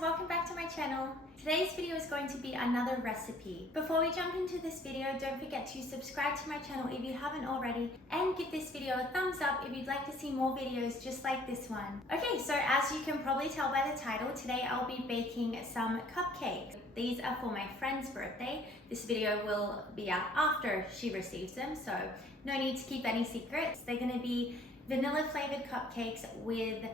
welcome back to my channel. Today's video is going to be another recipe. Before we jump into this video, don't forget to subscribe to my channel if you haven't already and give this video a thumbs up if you'd like to see more videos just like this one. Okay, so as you can probably tell by the title, today I'll be baking some cupcakes. These are for my friend's birthday. This video will be out after she receives them, so no need to keep any secrets. They're going to be vanilla flavored cupcakes with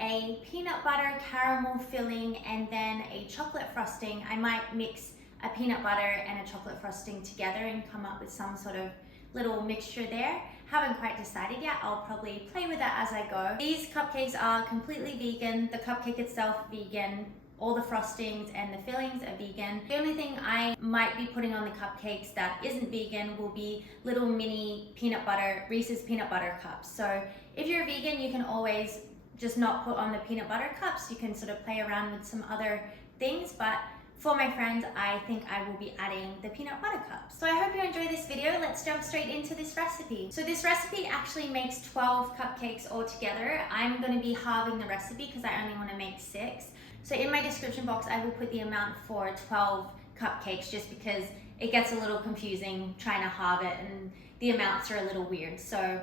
a peanut butter caramel filling and then a chocolate frosting. I might mix a peanut butter and a chocolate frosting together and come up with some sort of little mixture there. Haven't quite decided yet. I'll probably play with that as I go. These cupcakes are completely vegan. The cupcake itself vegan. All the frostings and the fillings are vegan. The only thing I might be putting on the cupcakes that isn't vegan will be little mini peanut butter, Reese's peanut butter cups. So if you're a vegan, you can always just not put on the peanut butter cups. You can sort of play around with some other things, but for my friends, I think I will be adding the peanut butter cups. So I hope you enjoy this video. Let's jump straight into this recipe. So this recipe actually makes 12 cupcakes altogether. I'm going to be halving the recipe because I only want to make 6. So in my description box, I will put the amount for 12 cupcakes just because it gets a little confusing trying to halve it and the amounts are a little weird. So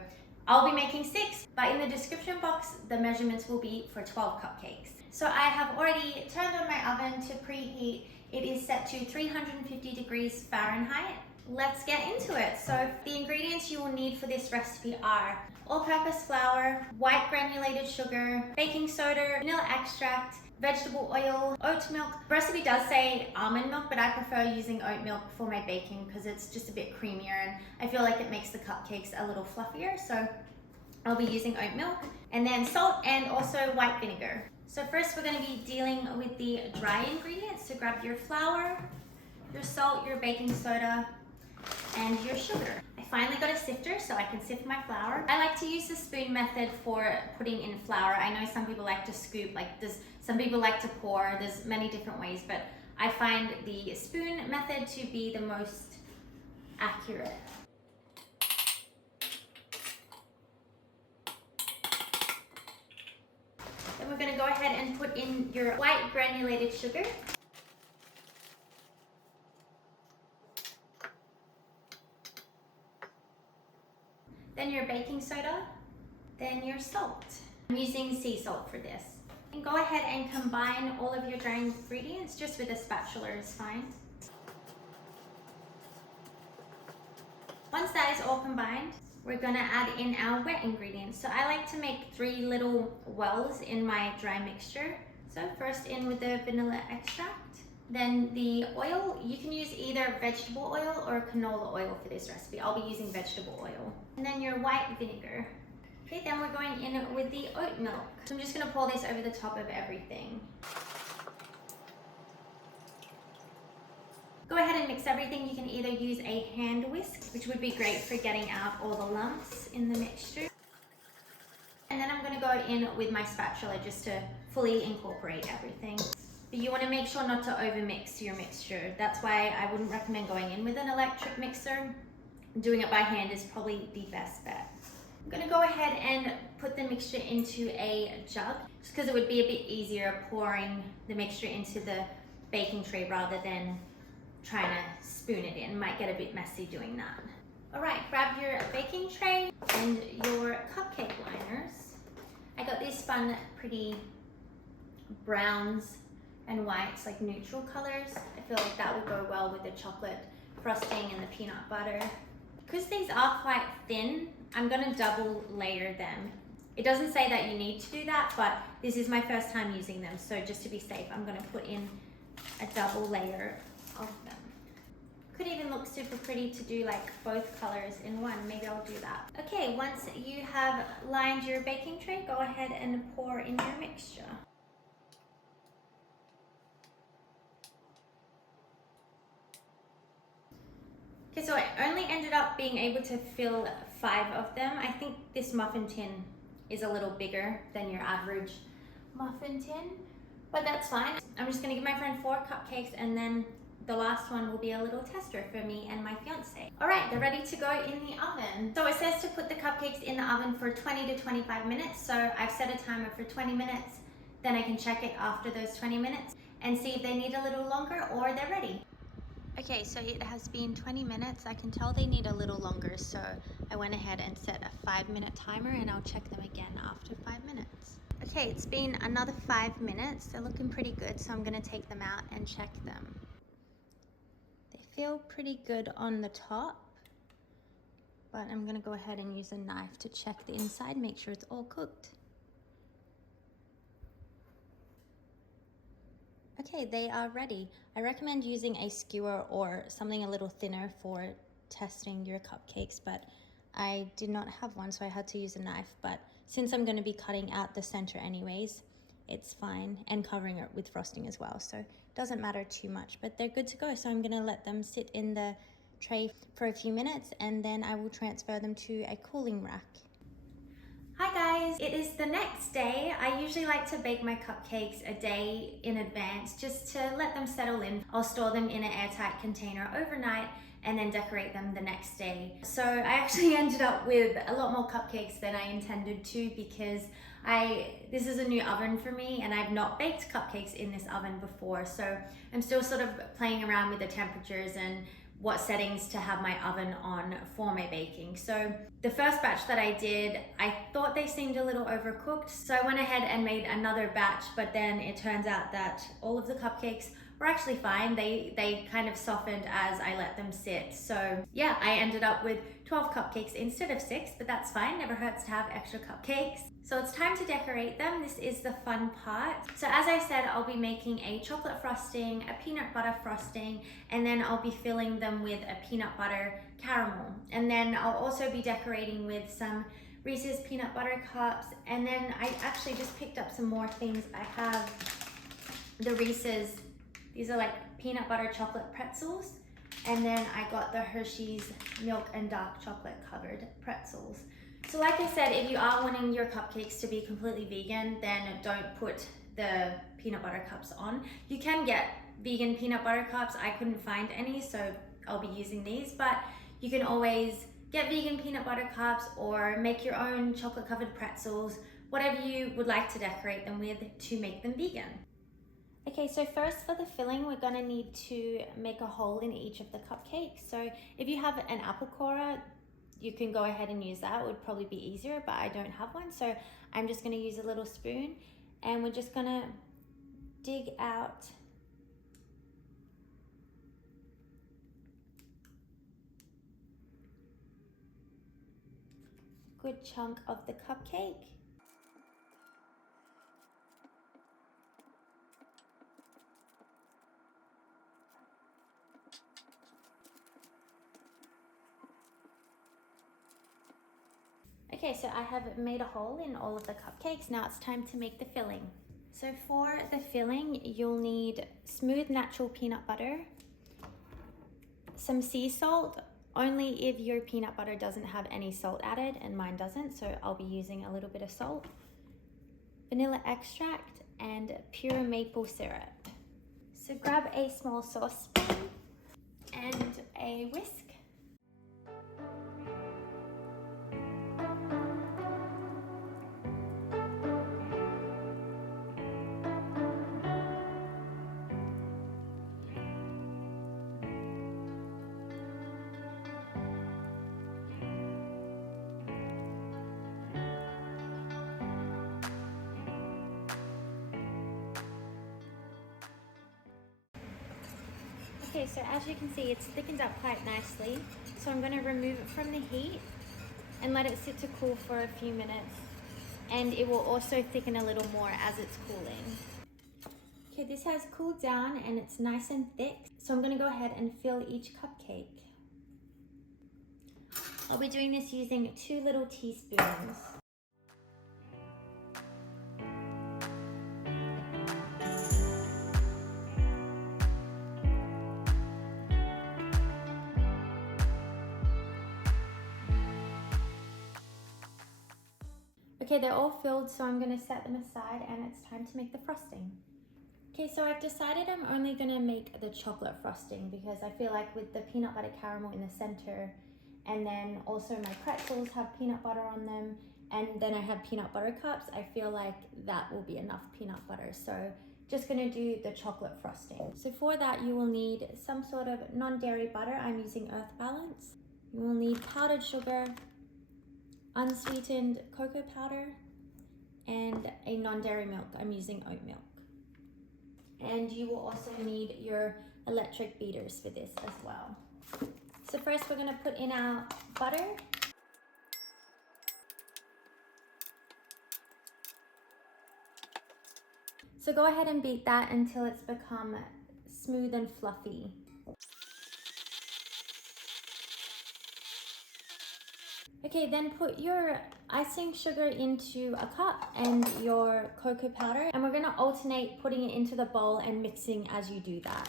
I'll be making 6, but in the description box, the measurements will be for 12 cupcakes. So I have already turned on my oven to preheat. It is set to 350 degrees Fahrenheit. Let's get into it. So the ingredients you will need for this recipe are all-purpose flour, white granulated sugar, baking soda, vanilla extract, vegetable oil, oat milk. The recipe does say almond milk, but I prefer using oat milk for my baking because it's just a bit creamier and I feel like it makes the cupcakes a little fluffier. So I'll be using oat milk, and then salt and also white vinegar. So first we're going to be dealing with the dry ingredients. So grab your flour, your salt, your baking soda, and your sugar. I finally got a sifter so I can sift my flour. I like to use the spoon method for putting in flour. I know some people like to scoop, some people like to pour. There's many different ways, but I find the spoon method to be the most accurate. Then we're going to go ahead and put in your white granulated sugar. Then your baking soda, then your salt. I'm using sea salt for this. And go ahead and combine all of your dry ingredients, just with a spatula is fine. Once that is all combined, we're gonna add in our wet ingredients. So I like to make 3 little wells in my dry mixture. So first in with the vanilla extract. Then the oil, you can use either vegetable oil or canola oil for this recipe. I'll be using vegetable oil. And then your white vinegar. Okay, then we're going in with the oat milk. So I'm just gonna pour this over the top of everything. Go ahead and mix everything. You can either use a hand whisk, which would be great for getting out all the lumps in the mixture. And then I'm gonna go in with my spatula just to fully incorporate everything. But you want to make sure not to overmix your mixture. That's why I wouldn't recommend going in with an electric mixer. Doing it by hand is probably the best bet. I'm going to go ahead and put the mixture into a jug, just because it would be a bit easier pouring the mixture into the baking tray rather than trying to spoon it in. Might get a bit messy doing that. Alright, grab your baking tray and your cupcake liners. I got these spun pretty browns and whites, like neutral colors. I feel like that would go well with the chocolate frosting and the peanut butter. Because these are quite thin, I'm gonna double layer them. It doesn't say that you need to do that, but this is my first time using them, so just to be safe, I'm gonna put in a double layer of them. Could even look super pretty to do like both colors in one. Maybe I'll do that. Okay, once you have lined your baking tray, go ahead and pour in your mixture. Okay, so I only ended up being able to fill 5 of them. I think this muffin tin is a little bigger than your average muffin tin, but that's fine. I'm just gonna give my friend 4 cupcakes and then the last one will be a little tester for me and my fiance. All right, they're ready to go in the oven. So it says to put the cupcakes in the oven for 20 to 25 minutes. So I've set a timer for 20 minutes. Then I can check it after those 20 minutes and see if they need a little longer or they're ready. Okay, so it has been 20 minutes. I can tell they need a little longer, so I went ahead and set a 5-minute timer, and I'll check them again after 5 minutes. Okay, it's been another 5 minutes. They're looking pretty good, so I'm gonna take them out and check them. They feel pretty good on the top, but I'm gonna go ahead and use a knife to check the inside, make sure it's all cooked. Okay, they are ready. I recommend using a skewer or something a little thinner for testing your cupcakes, but I did not have one, so I had to use a knife. But since I'm going to be cutting out the center anyways, it's fine, and covering it with frosting as well, so it doesn't matter too much, but they're good to go. So I'm going to let them sit in the tray for a few minutes, and then I will transfer them to a cooling rack. Hi guys, it is the next day. I usually like to bake my cupcakes a day in advance just to let them settle in. I'll store them in an airtight container overnight and then decorate them the next day. So I actually ended up with a lot more cupcakes than I intended to, because this is a new oven for me and I've not baked cupcakes in this oven before. So I'm still sort of playing around with the temperatures and what settings to have my oven on for my baking. So the first batch that I did, I thought they seemed a little overcooked. So I went ahead and made another batch, but then it turns out that all of the cupcakes were actually fine. They kind of softened as I let them sit. So yeah, I ended up with 12 cupcakes instead of 6, but that's fine. Never hurts to have extra cupcakes. So it's time to decorate them. This is the fun part. So as I said, I'll be making a chocolate frosting, a peanut butter frosting, and then I'll be filling them with a peanut butter caramel. And then I'll also be decorating with some Reese's peanut butter cups. And then I actually just picked up some more things. I have the Reese's, these are like peanut butter chocolate pretzels. And then I got the Hershey's milk and dark chocolate covered pretzels. So like I said, if you are wanting your cupcakes to be completely vegan, then don't put the peanut butter cups on. You can get vegan peanut butter cups. I couldn't find any, so I'll be using these, but you can always get vegan peanut butter cups or make your own chocolate covered pretzels, whatever you would like to decorate them with to make them vegan. Okay, so first for the filling, we're gonna need to make a hole in each of the cupcakes. So if you have an apple corer, you can go ahead and use that. It would probably be easier, but I don't have one. So I'm just gonna use a little spoon, and we're just gonna dig out a good chunk of the cupcake. Okay, so I have made a hole in all of the cupcakes. Now it's time to make the filling. So for the filling, you'll need smooth natural peanut butter, some sea salt, only if your peanut butter doesn't have any salt added, and mine doesn't, so I'll be using a little bit of salt, vanilla extract, and pure maple syrup. So grab a small saucepan and a whisk. Okay, so as you can see, it's thickened up quite nicely. So I'm going to remove it from the heat and let it sit to cool for a few minutes. And it will also thicken a little more as it's cooling. Okay, this has cooled down and it's nice and thick. So I'm going to go ahead and fill each cupcake. I'll be doing this using 2 little teaspoons. Okay, they're all filled, so I'm going to set them aside and it's time to make the frosting. Okay, so I've decided I'm only going to make the chocolate frosting because I feel like with the peanut butter caramel in the center, and then also my pretzels have peanut butter on them, and then I have peanut butter cups, I feel like that will be enough peanut butter. So just gonna do the chocolate frosting. So for that, you will need some sort of non-dairy butter. I'm using Earth Balance. You will need powdered sugar, unsweetened cocoa powder, and a non-dairy milk. I'm using oat milk. And you will also need your electric beaters for this as well. So first we're gonna put in our butter. So go ahead and beat that until it's become smooth and fluffy. Okay, then put your icing sugar into a cup and your cocoa powder, and we're gonna alternate putting it into the bowl and mixing as you do that.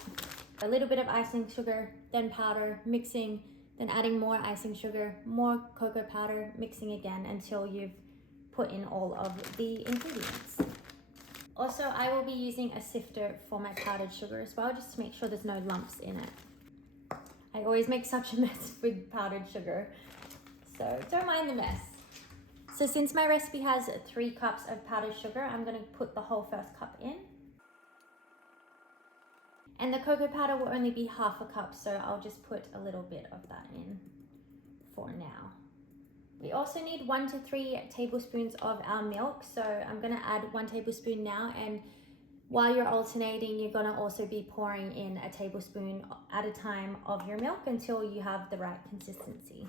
A little bit of icing sugar, then powder, mixing, then adding more icing sugar, more cocoa powder, mixing again until you've put in all of the ingredients. Also, I will be using a sifter for my powdered sugar as well, just to make sure there's no lumps in it. I always make such a mess with powdered sugar, so don't mind the mess. So since my recipe has 3 cups of powdered sugar, I'm gonna put the whole first cup in. And the cocoa powder will only be half a cup, so I'll just put a little bit of that in for now. We also need 1 to 3 tablespoons of our milk. So I'm gonna add 1 tablespoon now, and while you're alternating, you're gonna also be pouring in a tablespoon at a time of your milk until you have the right consistency.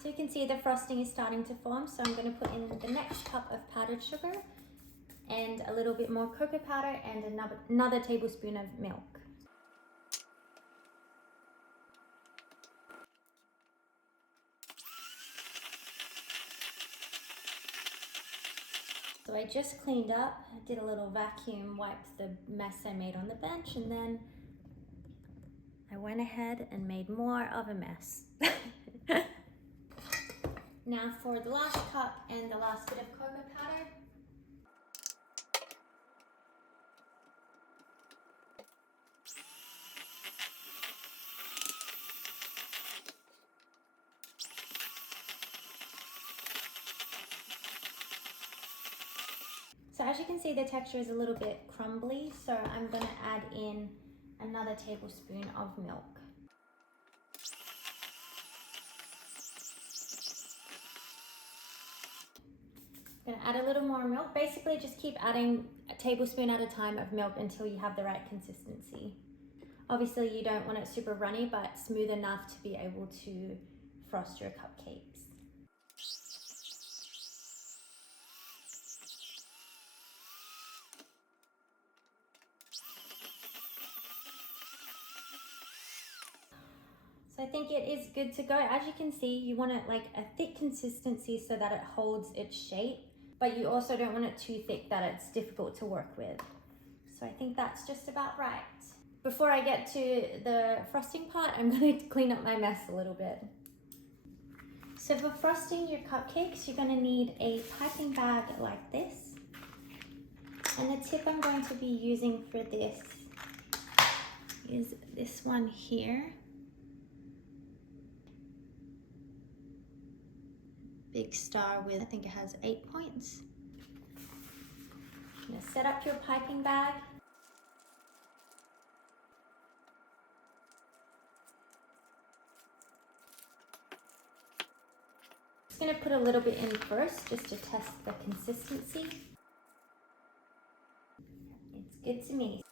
So you can see the frosting is starting to form, so I'm gonna put in the next cup of powdered sugar and a little bit more cocoa powder and another tablespoon of milk. So I just cleaned up, I did a little vacuum, wiped the mess I made on the bench, and then I went ahead and made more of a mess. Now for the last cup and the last bit of cocoa powder. So as you can see, the texture is a little bit crumbly, so I'm gonna add in another tablespoon of milk. I'm gonna add a little more milk. Basically, just keep adding a tablespoon at a time of milk until you have the right consistency. Obviously, you don't want it super runny, but smooth enough to be able to frost your cupcakes. So I think it is good to go. As you can see, you want it like a thick consistency so that it holds its shape, but you also don't want it too thick that it's difficult to work with. So I think that's just about right. Before I get to the frosting part, I'm going to clean up my mess a little bit. So for frosting your cupcakes, you're going to need a piping bag like this. And the tip I'm going to be using for this is this one here. Big star with, I think it has 8 points. You're gonna set up your piping bag. Just gonna put a little bit in first just to test the consistency. It's good to me.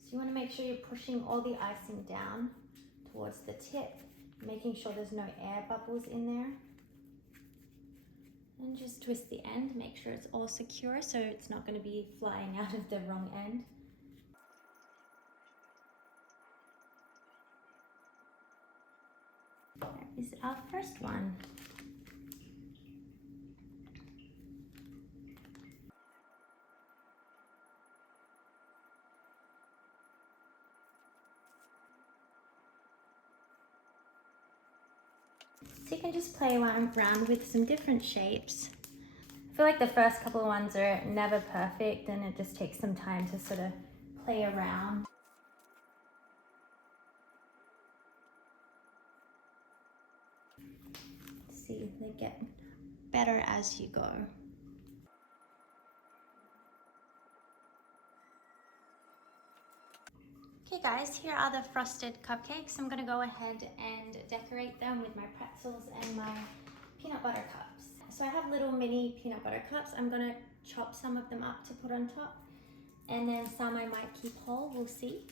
So you wanna make sure you're pushing all the icing down towards the tip, making sure there's no air bubbles in there. And just twist the end, make sure it's all secure so it's not going to be flying out of the wrong end. That is our first one. So you can just play around with some different shapes. I feel like the first couple of ones are never perfect and it just takes some time to sort of play around. See, they get better as you go. Okay guys, here are the frosted cupcakes. I'm gonna go ahead and decorate them with my pretzels and my peanut butter cups. So I have little mini peanut butter cups. I'm gonna chop some of them up to put on top, and then some I might keep whole, we'll see.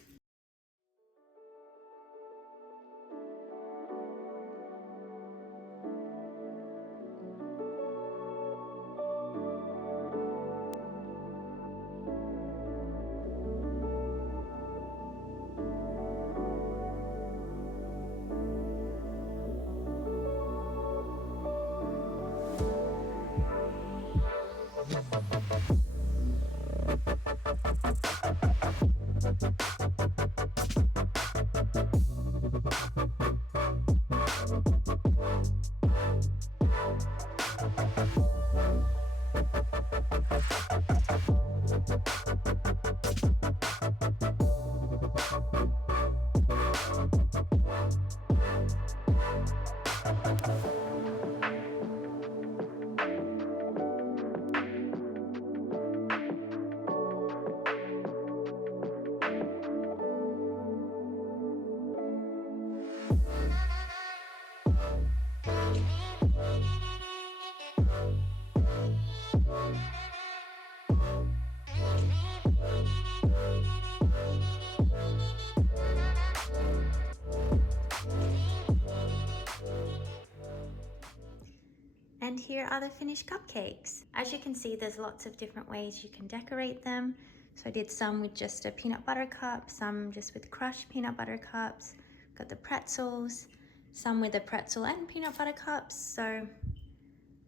And here are the finished cupcakes. As you can see, there's lots of different ways you can decorate them. So I did some with just a peanut butter cup, some just with crushed peanut butter cups, got the pretzels, some with a pretzel and peanut butter cups. So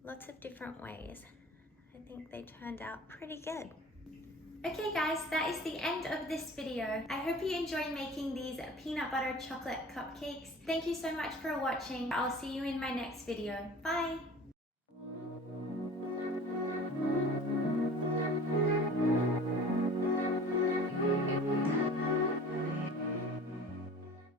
lots of different ways. I think they turned out pretty good. Okay guys, that is the end of this video. I hope you enjoyed making these peanut butter chocolate cupcakes. Thank you so much for watching. I'll see you in my next video. Bye!